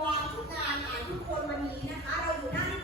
วอทุกงานอ่านทุกคนวันนี้นะคะ เราอยู่หน้า